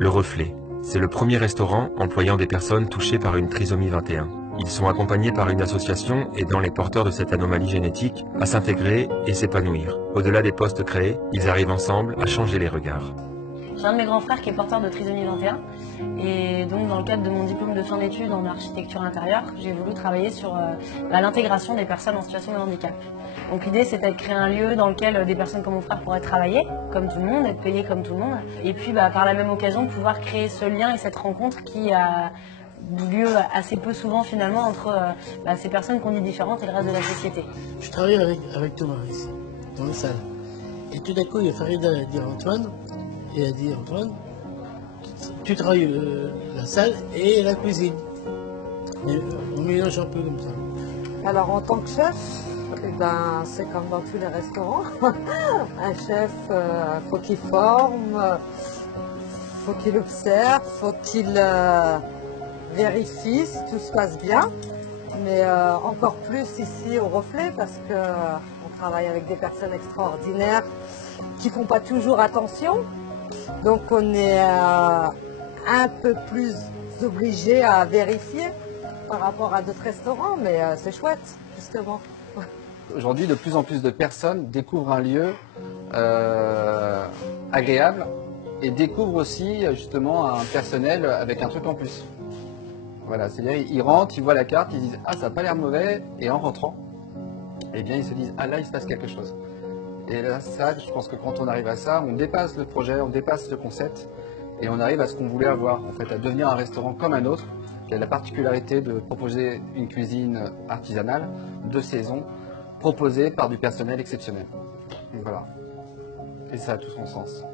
Le Reflet, c'est le premier restaurant employant des personnes touchées par une trisomie 21. Ils sont accompagnés par une association aidant les porteurs de cette anomalie génétique à s'intégrer et s'épanouir. Au-delà des postes créés, ils arrivent ensemble à changer les regards. J'ai un de mes grands frères qui est porteur de trisomie 21 et donc dans le cadre de mon diplôme de fin d'études en architecture intérieure, j'ai voulu travailler sur l'intégration des personnes en situation de handicap. Donc l'idée c'était de créer un lieu dans lequel des personnes comme mon frère pourraient travailler comme tout le monde, être payées comme tout le monde et puis par la même occasion de pouvoir créer ce lien et cette rencontre qui a lieu assez peu souvent finalement entre ces personnes qu'on dit différentes et le reste de la société. Je travaille avec Thomas ici, dans la salle. Et tout d'un coup, il y a Farida à dire à Antoine, et elle a dit Antoine, tu travailles la salle et la cuisine. Et on mélange un peu comme ça. Alors en tant que chef, eh ben, c'est comme dans tous les restaurants. Un chef, faut qu'il forme, faut qu'il observe, faut qu'il vérifie si tout se passe bien. Mais encore plus ici au Reflet parce qu'on travaille avec des personnes extraordinaires qui font pas toujours attention. Donc on est un peu plus obligé à vérifier par rapport à d'autres restaurants, mais c'est chouette justement. Aujourd'hui, de plus en plus de personnes découvrent un lieu agréable et découvrent aussi justement un personnel avec un truc en plus. Voilà, c'est-à-dire ils rentrent, ils voient la carte, ils disent « Ah, ça n'a pas l'air mauvais » et en rentrant, eh bien ils se disent « Ah là, il se passe quelque chose ». Et là, ça, je pense que quand on arrive à ça, on dépasse le projet, on dépasse le concept et on arrive à ce qu'on voulait avoir, en fait, à devenir un restaurant comme un autre qui a la particularité de proposer une cuisine artisanale, de saison, proposée par du personnel exceptionnel. Donc voilà. Et ça a tout son sens.